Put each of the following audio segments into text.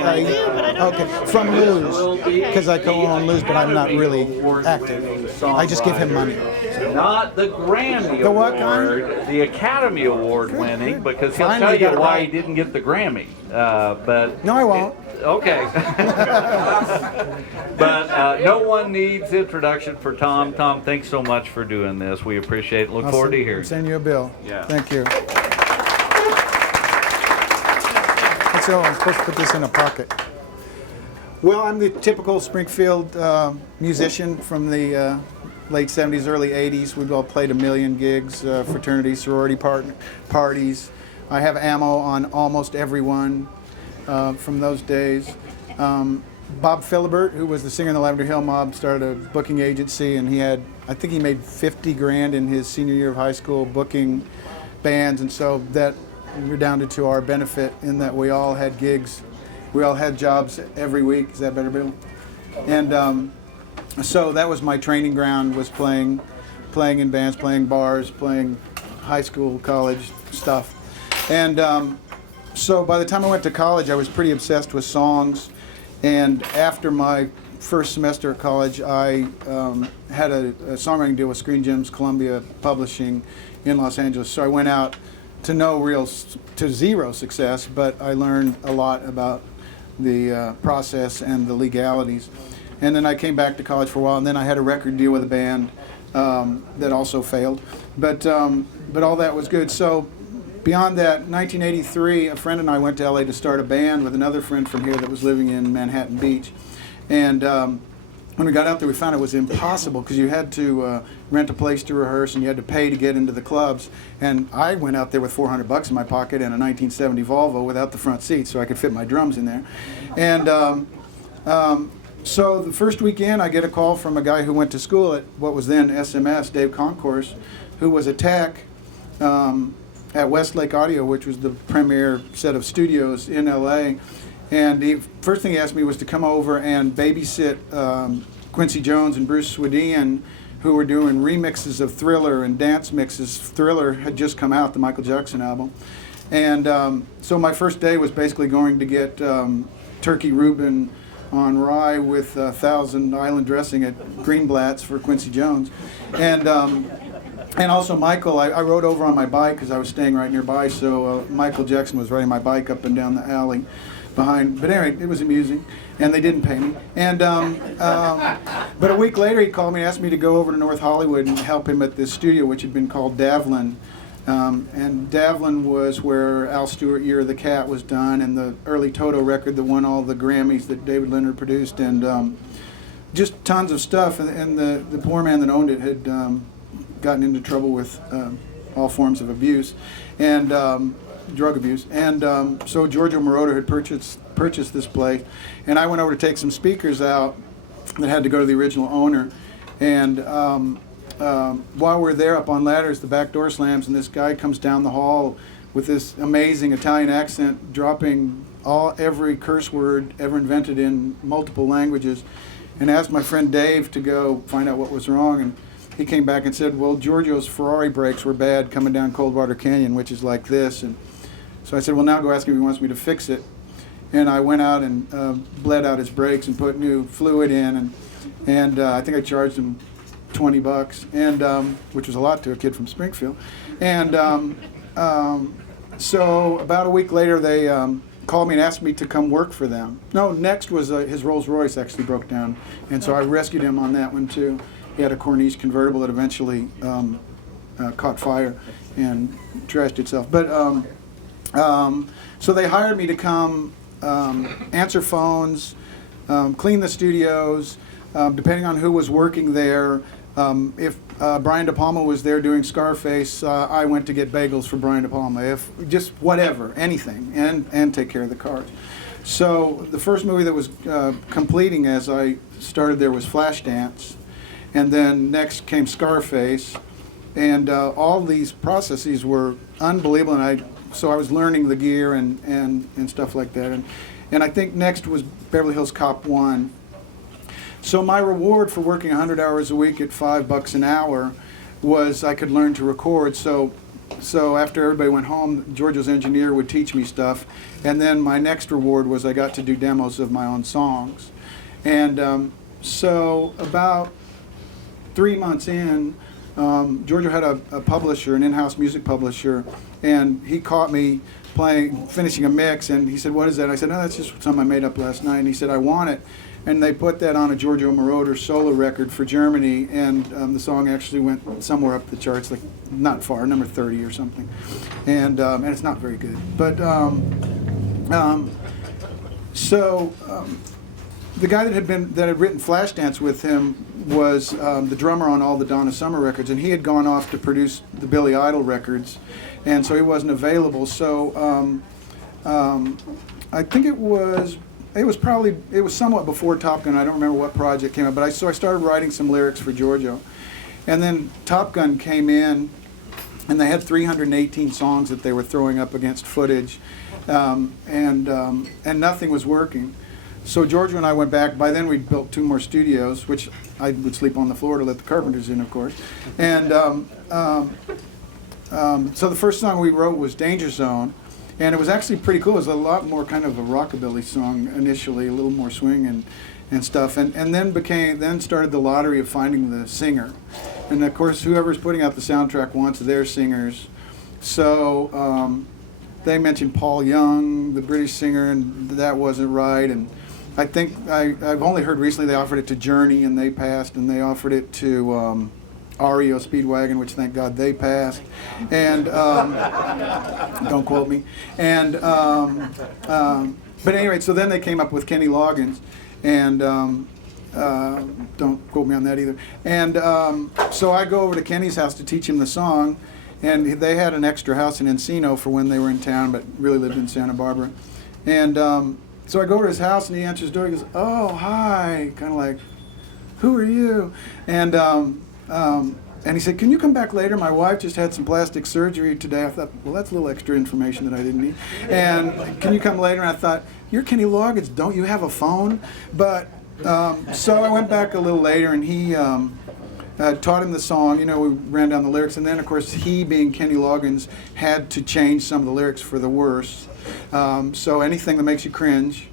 I do, but I don't know. From Lose, because I co-own Lose, but I'm not really active. I just give him money. Not the Grammy The what Award, kind? the Academy Award winning, because he'll Finally tell got you it why right. he didn't get the Grammy. But No, I won't. okay. But no one needs introduction for Tom. Tom, thanks so much for doing this. We appreciate it. Look forward to hearing. I'll send you a bill. Yeah. Thank you. So I'm supposed to put this in a pocket. Well, I'm the typical Springfield musician from the late 70s, early 80s. We've all played a million gigs, fraternity, sorority parties. I have ammo on almost everyone from those days. Bob Philibert, who was the singer in the Lavender Hill Mob, started a booking agency, and I think he made 50 grand in his senior year of high school booking bands, and so that redounded to our benefit in that we all had gigs. We all had jobs every week. Is that better, Bill? And so that was my training ground, was playing in bands, playing bars, playing high school, college stuff. And so by the time I went to college, I was pretty obsessed with songs. And after my first semester at college, I had a songwriting deal with Screen Gems Columbia Publishing in Los Angeles. So I went out to zero success, but I learned a lot about the process and the legalities. And then I came back to college for a while, and then I had a record deal with a band that also failed. But all that was good. So beyond that, 1983, a friend and I went to LA to start a band with another friend from here that was living in Manhattan Beach. And when we got out there, we found it was impossible because you had to rent a place to rehearse and you had to pay to get into the clubs. And I went out there with $400 in my pocket and a 1970 Volvo without the front seat, so I could fit my drums in there. And so the first weekend, I get a call from a guy who went to school at what was then SMS, Dave Concourse, who was a tech at Westlake Audio, which was the premier set of studios in LA. And the first thing he asked me was to come over and babysit Quincy Jones and Bruce Swedien, who were doing remixes of Thriller and dance mixes. Thriller had just come out, the Michael Jackson album. And so my first day was basically going to get turkey Reuben on rye with Thousand Island dressing at Greenblatt's for Quincy Jones. And also Michael, I rode over on my bike because I was staying right nearby, so Michael Jackson was riding my bike up and down the alley behind. But anyway, it was amusing, and they didn't pay me. And but a week later, he called me and asked me to go over to North Hollywood and help him at this studio, which had been called Davlin. And Davlin was where Al Stewart Year of the Cat was done, and the early Toto record that won all the Grammys that David Leonard produced, and just tons of stuff. And the poor man that owned it had gotten into trouble with all forms of abuse and drug abuse. And so Giorgio Moroder had purchased this place, and I went over to take some speakers out that had to go to the original owner. And while we're there up on ladders, the back door slams, and this guy comes down the hall with this amazing Italian accent, dropping every curse word ever invented in multiple languages, and asked my friend Dave to go find out what was wrong. And he came back and said, well, Giorgio's Ferrari brakes were bad coming down Coldwater Canyon, which is like this. And so I said, well, now go ask him if he wants me to fix it. And I went out and bled out his brakes and put new fluid in, and I think I charged him $20, and which was a lot to a kid from Springfield. And so about a week later, they called me and asked me to come work for them. No, next was his Rolls Royce actually broke down, and so I rescued him on that one too. He had a Corniche convertible that eventually caught fire and trashed itself. But so they hired me to come answer phones, clean the studios, depending on who was working there. If Brian De Palma was there doing Scarface, I went to get bagels for Brian De Palma. If just whatever, anything, and take care of the cars. So the first movie that was completing as I started there was Flashdance, and then next came Scarface, and all these processes were unbelievable. And so I was learning the gear and stuff like that. And I think next was Beverly Hills Cop 1. So my reward for working 100 hours a week at $5 an hour was I could learn to record. So so after everybody went home, Giorgio's engineer would teach me stuff, and then my next reward was I got to do demos of my own songs. And so about 3 months in, Giorgio had a publisher, an in-house music publisher, and he caught me finishing a mix, and he said, "What is that?" I said, "No, that's just something I made up last night." And he said, "I want it." And they put that on a Giorgio Moroder solo record for Germany, and the song actually went somewhere up the charts, like not far, number 30 or something. And it's not very good. But the guy that had written Flashdance with him was the drummer on all the Donna Summer records, and he had gone off to produce the Billy Idol records, and so he wasn't available. So I think it was somewhat before Top Gun. I don't remember what project came up, but I started writing some lyrics for Giorgio, and then Top Gun came in, and they had 318 songs that they were throwing up against footage, and nothing was working. So Giorgio and I went back. By then we'd built 2 more studios, which I would sleep on the floor to let the carpenters in, of course. And so the first song we wrote was Danger Zone, and it was actually pretty cool. It was a lot more kind of a rockabilly song initially, a little more swing and stuff. And then started the lottery of finding the singer. And of course, whoever's putting out the soundtrack wants their singers. So they mentioned Paul Young, the British singer, and that wasn't right. And I think I've only heard recently they offered it to Journey, and they passed, and they offered it to REO Speedwagon, which thank God they passed. And don't quote me. And but anyway, so then they came up with Kenny Loggins, and don't quote me on that either. And so I go over to Kenny's house to teach him the song, and they had an extra house in Encino for when they were in town, but really lived in Santa Barbara. And so I go to his house, and he answers the door. He goes, "Oh, hi," kind of like, "Who are you?" And he said, "Can you come back later? My wife just had some plastic surgery today." I thought, well, that's a little extra information that I didn't need. And can you come later? And I thought, you're Kenny Loggins. Don't you have a phone? But so I went back a little later, and he taught him the song. You know, we ran down the lyrics, and then of course he, being Kenny Loggins, had to change some of the lyrics for the worse. So anything that makes you cringe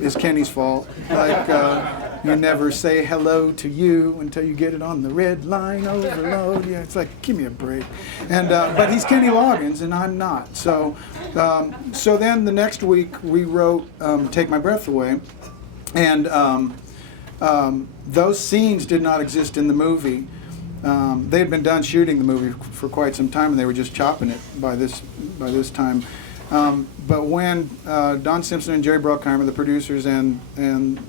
is Kenny's fault. Like, you never say hello to you until you get it on the red line overload. Yeah, it's like, give me a break. And but he's Kenny Loggins, and I'm not. So so then the next week we wrote "Take My Breath Away," and those scenes did not exist in the movie. They had been done shooting the movie for quite some time, and they were just chopping it by this time. But when Don Simpson and Jerry Bruckheimer, the producers, and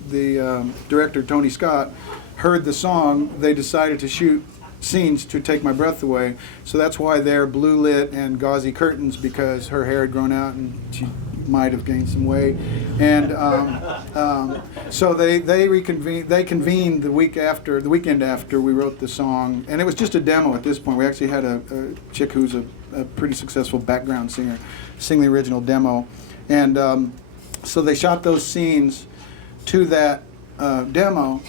the director Tony Scott, heard the song, they decided to shoot scenes to Take My Breath Away. So that's why they're blue lit and gauzy curtains, because her hair had grown out and she might have gained some weight. And so they reconvened. They convened the weekend after we wrote the song, and it was just a demo at this point. We actually had a chick who's a pretty successful background singer sing the original demo, and so they shot those scenes to that demo.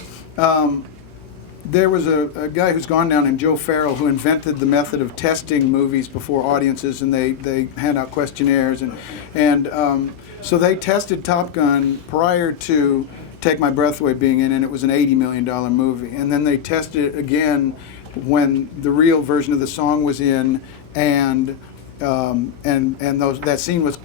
There was a guy who's gone now named Joe Farrell, who invented the method of testing movies before audiences, and they hand out questionnaires, and so they tested Top Gun prior to Take My Breath Away being in, and it was an $80 million movie. And then they tested it again when the real version of the song was in, and that scene was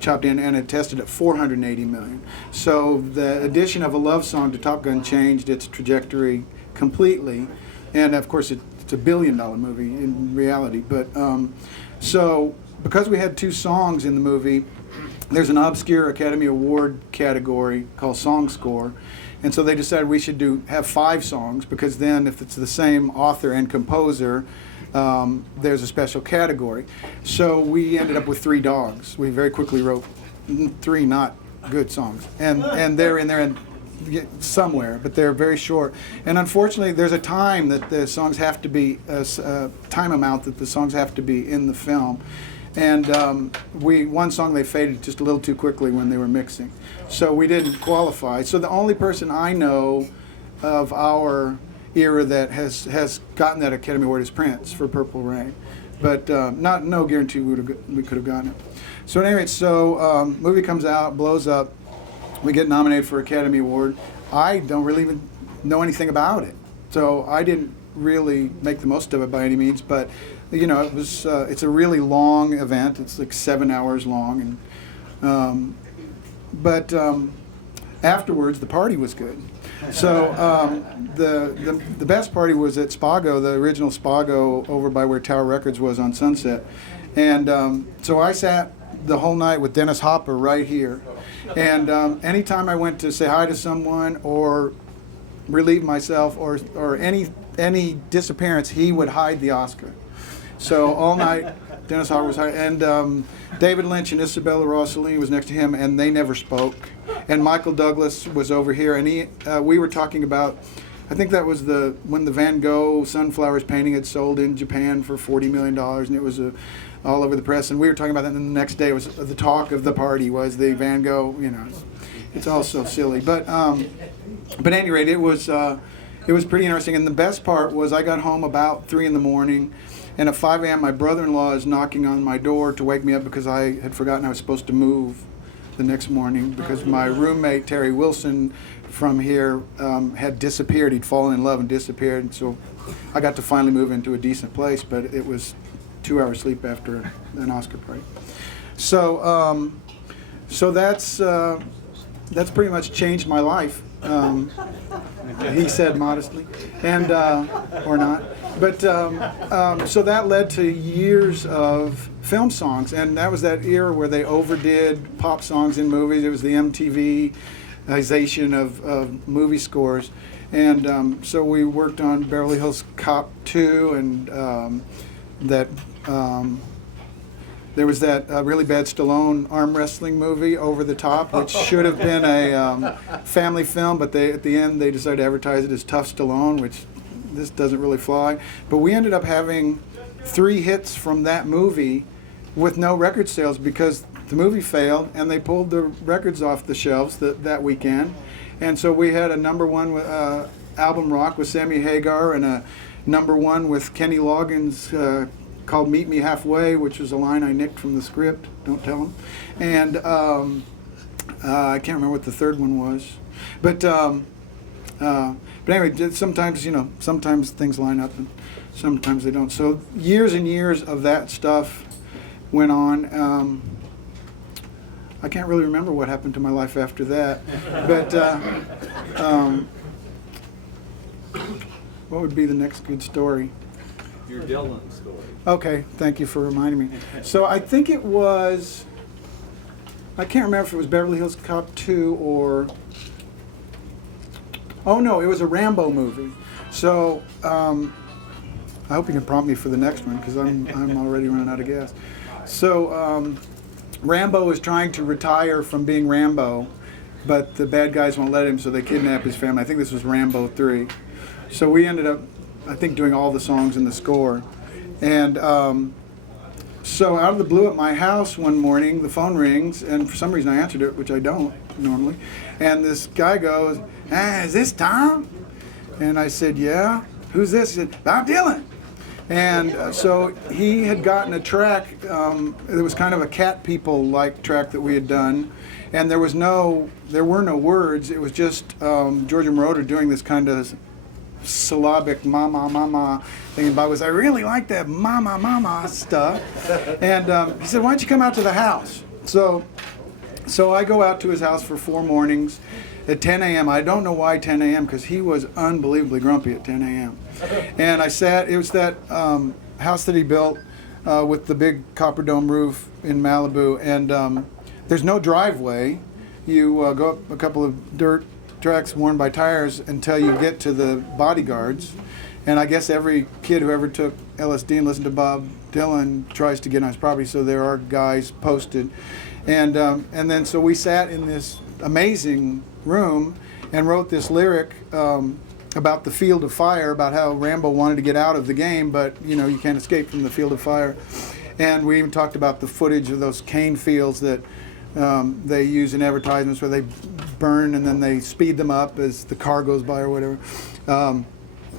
chopped in, and it tested at $480 million. So the addition of a love song to Top Gun changed its trajectory completely, and of course it's a $1 billion movie in reality. But so because we had 2 songs in the movie, there's an obscure Academy Award category called Song Score, and so they decided we should have 5 songs, because then if it's the same author and composer, there's a special category. So we ended up with 3 dogs. We very quickly wrote 3 not good songs, and they're in there and somewhere, but they're very short. And unfortunately, there's a time that the songs have to be a time amount that the songs have to be in the film. And one song they faded just a little too quickly when they were mixing, so we didn't qualify. So the only person I know of our era that has gotten that Academy Award is Prince for Purple Rain. but no guarantee we could have gotten it. So at any rate, movie comes out, blows up. We get nominated for Academy Award. I don't really even know anything about it, so I didn't really make the most of it by any means. But you know, it's a really long event. It's like 7 hours long, and afterwards the party was good. So the best party was at Spago, the original Spago over by where Tower Records was on Sunset, and so I sat the whole night with Dennis Hopper right here, and anytime I went to say hi to someone or relieve myself or any disappearance, he would hide the Oscar. So all night, Dennis Hopper was hiding, and David Lynch and Isabella Rossellini was next to him, and they never spoke. And Michael Douglas was over here, and we were talking about, I think that was when the Van Gogh Sunflowers painting had sold in Japan for $40 million, and it was all over the press. And we were talking about that, and then the next day was the talk of the party was the Van Gogh. You know, it's all so silly. But at any rate, it was pretty interesting. And the best part was I got home about 3 in the morning. And at 5 a.m., my brother-in-law is knocking on my door to wake me up because I had forgotten I was supposed to move the next morning because my roommate, Terry Wilson, from here had disappeared. He'd fallen in love and disappeared. And so I got to finally move into a decent place, but it was 2 hours sleep after an Oscar party. So that's pretty much changed my life. He said modestly, and or not. But so that led to years of film songs, and that was that era where they overdid pop songs in movies. It was the MTV-ization of movie scores, and so we worked on Beverly Hills Cop 2, and there was that really bad Stallone arm wrestling movie, Over the Top, which should have been a family film, but at the end they decided to advertise it as Tough Stallone, which this doesn't really fly. But we ended up having 3 hits from that movie with no record sales because the movie failed and they pulled the records off the shelves that weekend. And so we had a #1 album rock with Sammy Hagar and a #1 with Kenny Loggins called Meet Me Halfway, which was a line I nicked from the script, don't tell him. And I can't remember what the third one was. But anyway, sometimes things line up and sometimes they don't. So years and years of that stuff went on. I can't really remember what happened to my life after that. But what would be the next good story? Your Dylan story. Okay, thank you for reminding me. So I think it was, I can't remember if it was Beverly Hills Cop 2 or, oh no, it was a Rambo movie. So I hope you can prompt me for the next one because I'm already running out of gas. So Rambo is trying to retire from being Rambo, but the bad guys won't let him, so they kidnap his family. I think this was Rambo 3. So we ended up, I think, doing all the songs in the score. And so out of the blue at my house one morning, the phone rings, and for some reason I answered it, which I don't normally. And this guy goes, "Is this Tom?" And I said, "Yeah." "Who's this?" He said, "Bob Dylan." And so he had gotten a track, it was kind of a Cat People-like track that we had done. And there were no words, it was just Georgia Moroder doing this kind of syllabic mama mama thing, and Bob was, "I really like that mama mama stuff." And he said, "Why don't you come out to the house?" So I go out to his house for 4 mornings at 10 a.m. I don't know why 10 a.m. because he was unbelievably grumpy at 10 a.m. And I sat, it was that house that he built with the big copper dome roof in Malibu, and there's no driveway. You go up a couple of dirt tracks worn by tires until you get to the bodyguards. And I guess every kid who ever took LSD and listened to Bob Dylan tries to get on his property, so there are guys posted. And then so we sat in this amazing room and wrote this lyric about the field of fire, about how Rambo wanted to get out of the game, but you can't escape from the field of fire. And we even talked about the footage of those cane fields that they use in advertisements where they burn and then they speed them up as the car goes by or whatever.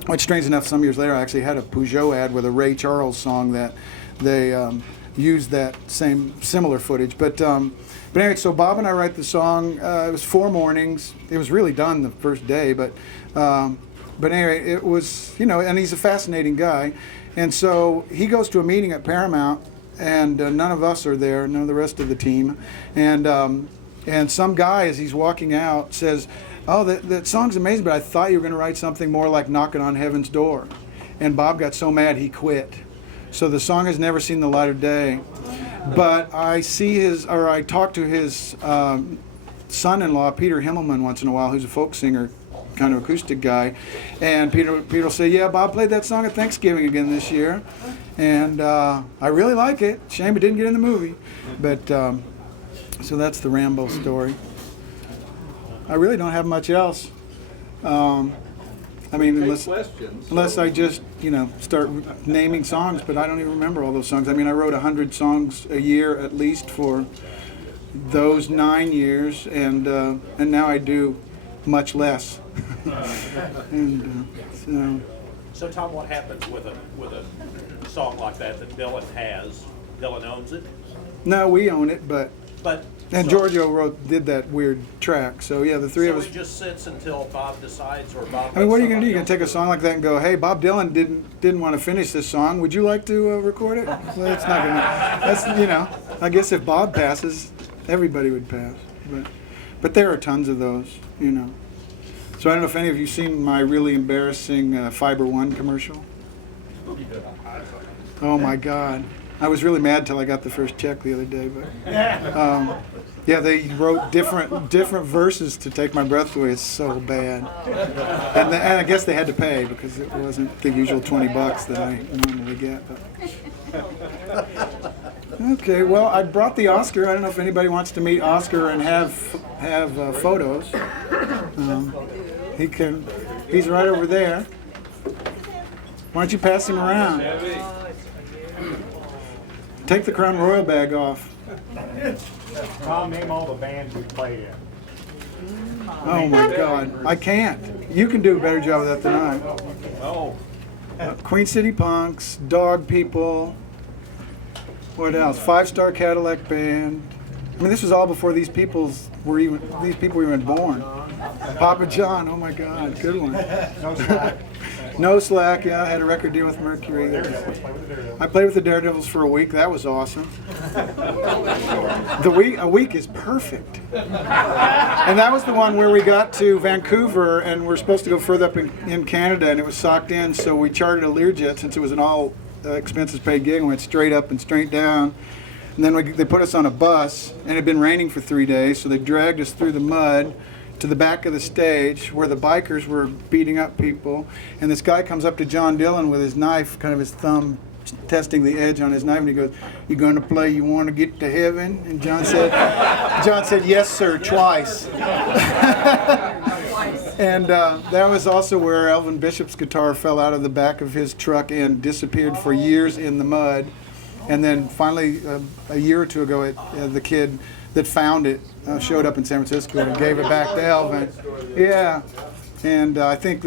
Which, strange enough, some years later I actually had a Peugeot ad with a Ray Charles song that used that similar footage. But anyway, so Bob and I write the song. It was 4 mornings. It was really done the first day, but anyway, it was, and he's a fascinating guy. And so he goes to a meeting at Paramount, and none of us are there, none of the rest of the team. And some guy, as he's walking out, says, "Oh, that song's amazing, but I thought you were going to write something more like Knocking on Heaven's Door." And Bob got so mad he quit. So the song has never seen the light of day. But I talk to his son-in-law, Peter Himmelman, once in a while, who's a folk singer, kind of acoustic guy. And Peter will say, "Yeah, Bob played that song at Thanksgiving again this year. And I really like it. Shame it didn't get in the movie." But so that's the Rambo story. I really don't have much else. I mean, unless I just, start naming songs, but I don't even remember all those songs. I mean, I wrote 100 songs a year at least for those 9 years, and now I do much less. So Tom, what happens with a song like that Dylan has? Dylan owns it? No, we own it, but so Giorgio did that weird track. So yeah, the three of us. So it just sits until Bob decides, or Bob. I mean, what are you going to do? You're going to take a song like that and go, "Hey, Bob Dylan didn't want to finish this song. Would you like to record it?" Well, it's not going to. That's I guess if Bob passes, everybody would pass. But there are tons of those. So I don't know if any of you seen my really embarrassing Fiber One commercial. Oh my God. I was really mad till I got the first check the other day, but yeah, they wrote different verses to take my breath away. It's so bad, and I guess they had to pay because it wasn't the usual $20 that I normally get. But. Okay, well, I brought the Oscar. I don't know if anybody wants to meet Oscar and have photos. He's right over there. Why don't you pass him around? Take the Crown Royal bag off. Tom, name all the bands we played in. Oh my God, I can't. You can do a better job of that than I. Oh. Queen City Punks, Dog People. What else? 5-Star Cadillac Band. I mean, this was all before these people were even born. Papa John. Oh my God, good one. No Slack, yeah, I had a record deal with Mercury. I played with the Daredevils for a week. That was awesome. A week is perfect. And that was the one where we got to Vancouver and we're supposed to go further up in Canada, and it was socked in, so we chartered a Learjet since it was an all expenses paid gig, and went straight up and straight down. And then they put us on a bus, and it had been raining for 3 days, so they dragged us through the mud to the back of the stage where the bikers were beating up people, and this guy comes up to John Dillon with his knife, kind of his thumb testing the edge on his knife, and he goes, "You going to play You Want to Get to Heaven?" And John said, "Yes, sir," twice. And that was also where Elvin Bishop's guitar fell out of the back of his truck and disappeared for years in the mud. And then finally, a year or two ago, the kid that found it showed up in San Francisco and gave it back to Elvin. Yeah, and I think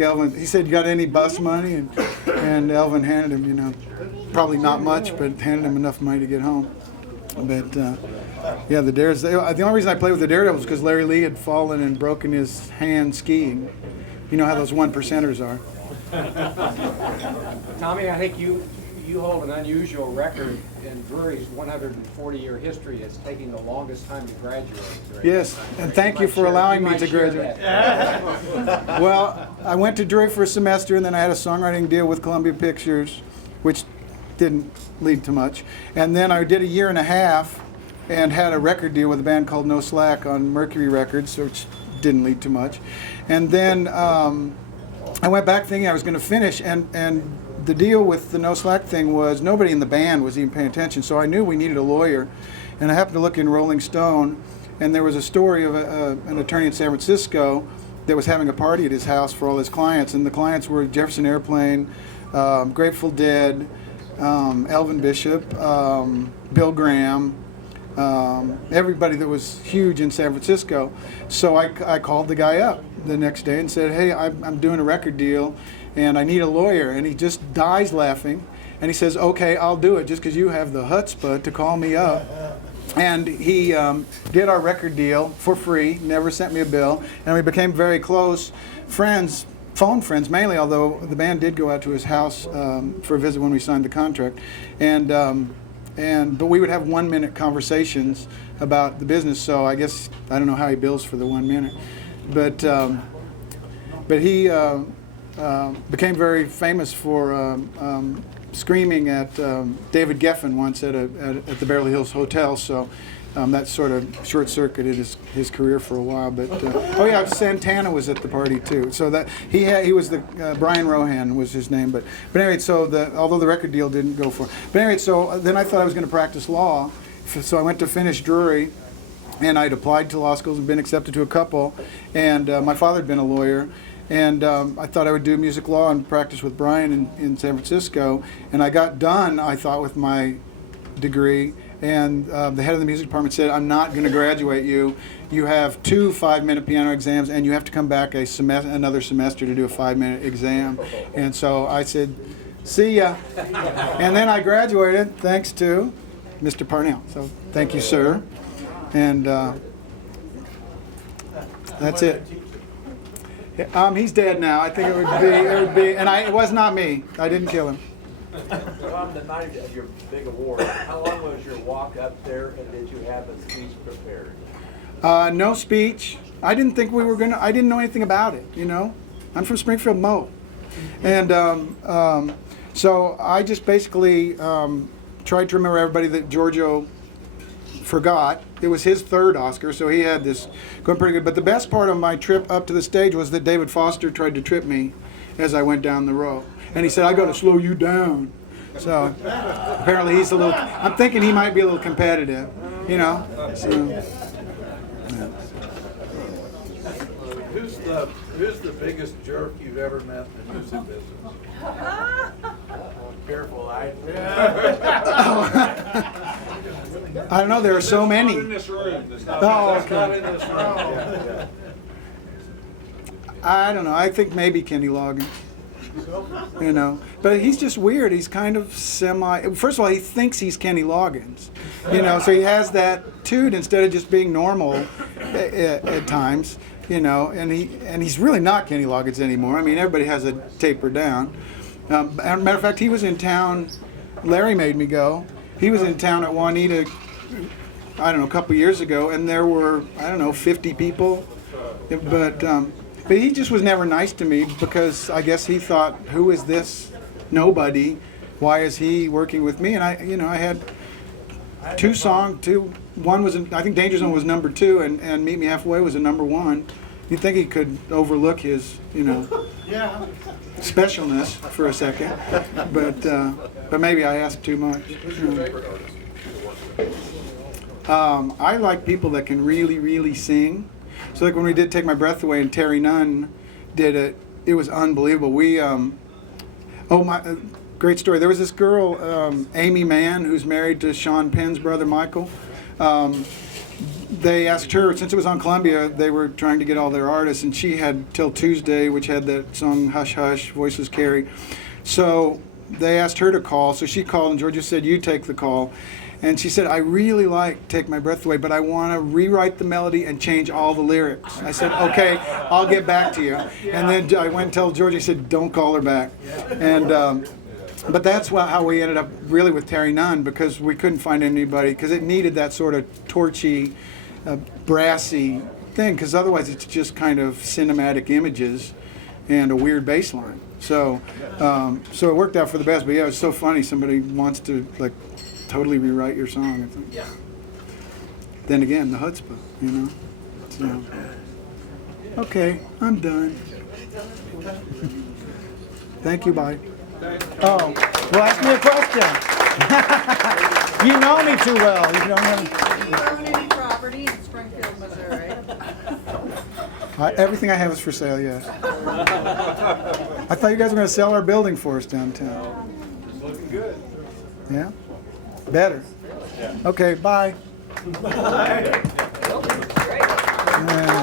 Elvin. He said, "You got any bus money?" And Elvin handed him, probably not much, but handed him enough money to get home. But yeah, the Dares. The only reason I played with the Daredevils was because Larry Lee had fallen and broken his hand skiing. You know how those 1%ers are. Tommy, I think you hold an unusual record in Drury's 140-year history. It's taking the longest time to graduate. Yes, and thank you for allowing me to graduate. Well, I went to Drury for a semester, and then I had a songwriting deal with Columbia Pictures, which didn't lead to much. And then I did a year and a half and had a record deal with a band called No Slack on Mercury Records, which didn't lead to much. And then I went back thinking I was going to finish, and the deal with the No Slack thing was nobody in the band was even paying attention, so I knew we needed a lawyer. And I happened to look in Rolling Stone, and there was a story of an attorney in San Francisco that was having a party at his house for all his clients, and the clients were Jefferson Airplane, Grateful Dead, Elvin Bishop, Bill Graham, everybody that was huge in San Francisco. So I called the guy up the next day and said, "Hey, I'm doing a record deal, and I need a lawyer." And he just dies laughing And he says, okay, I'll do it just because you have the chutzpah to call me up. And he did our record deal for free, never sent me a bill, and we became very close friends, phone friends mainly, although the band did go out to his house for a visit when we signed the contract. But we would have 1 minute conversations about the business, so I guess, I don't know how he bills for the 1 minute. But he became very famous for screaming at David Geffen once at the Beverly Hills Hotel, so that sort of short-circuited his career for a while. But oh yeah, Santana was at the party too. So that he was the Brian Rohan was his name. But anyway, so although the record deal didn't go for. But anyway, so then I thought I was going to practice law, so I went to finish Drury, and I'd applied to law schools and been accepted to a couple, and my father had been a lawyer. And I thought I would do music law and practice with Brian in San Francisco. And I got done, I thought, with my degree. And the head of the music department said, I'm not going to graduate you. You have 2 5-minute piano exams, and you have to come back another semester to do a 5-minute exam. And so I said, see ya. And then I graduated, thanks to Mr. Parnell. So thank you, sir. And that's it. He's dead now. I think it would be, and it was not me. I didn't kill him. On the night of your big award, how long was your walk up there, and did you have a speech prepared? No speech. I didn't think we were gonna. I didn't know anything about it. You know, I'm from Springfield, Mo, and so I just basically tried to remember everybody that Giorgio forgot. It was his 3rd Oscar, so he had this going pretty good. But the best part of my trip up to the stage was that David Foster tried to trip me as I went down the row. And he said, I got to slow you down. So apparently he's a little, I'm thinking he might be a little competitive, you know. So, yeah. Who's the biggest jerk you've ever met in the music business? Careful, I I don't know, there are so many. Not in this room. Oh, That's not okay. in this room. I don't know, I think maybe Kenny Loggins. You know, but he's just weird. He's kind of first of all, he thinks he's Kenny Loggins, you know, so he has that toot instead of just being normal at times, you know, and he's really not Kenny Loggins anymore. I mean, everybody has a taper down. As a matter of fact, he was in town, Larry made me go, he was in town at Juanita, I don't know, a couple years ago, and there were, I don't know, 50 people, but he just was never nice to me because I guess he thought, who is this nobody? Why is he working with me? And I had 2 songs, one was, I think Danger Zone was number 2 and Meet Me Halfway was a number 1. You'd think he could overlook his, specialness for a second, but maybe I asked too much. Who's your favorite artist? I like people that can really, really sing. So like when we did Take My Breath Away and Terry Nunn did it, it was unbelievable. Great story. There was this girl, Amy Mann, who's married to Sean Penn's brother Michael. They asked her, since it was on Columbia, they were trying to get all their artists, and she had Till Tuesday, which had that song Hush Hush, Voices Carry. So they asked her to call, so she called, and Georgia said, you take the call. And she said, I really like Take My Breath Away, but I want to rewrite the melody and change all the lyrics. I said, okay, I'll get back to you. And then I went and told Georgia, I said, don't call her back. And but that's how we ended up really with Terry Nunn, because we couldn't find anybody, because it needed that sort of torchy, brassy thing, because otherwise it's just kind of cinematic images and a weird bass line. So it worked out for the best. But yeah, it's so funny. Somebody wants to like totally rewrite your song. Yeah. Then again, the chutzpah, you know. So okay, I'm done. Thank you. Bye. Oh, well, ask me a question. You know me too well. You don't know. Do you own any property in Springfield, Missouri? Everything I have is for sale, yes. I thought you guys were going to sell our building for us downtown. It's looking good. Yeah? Better. Yeah. Okay, bye. Bye. Yeah.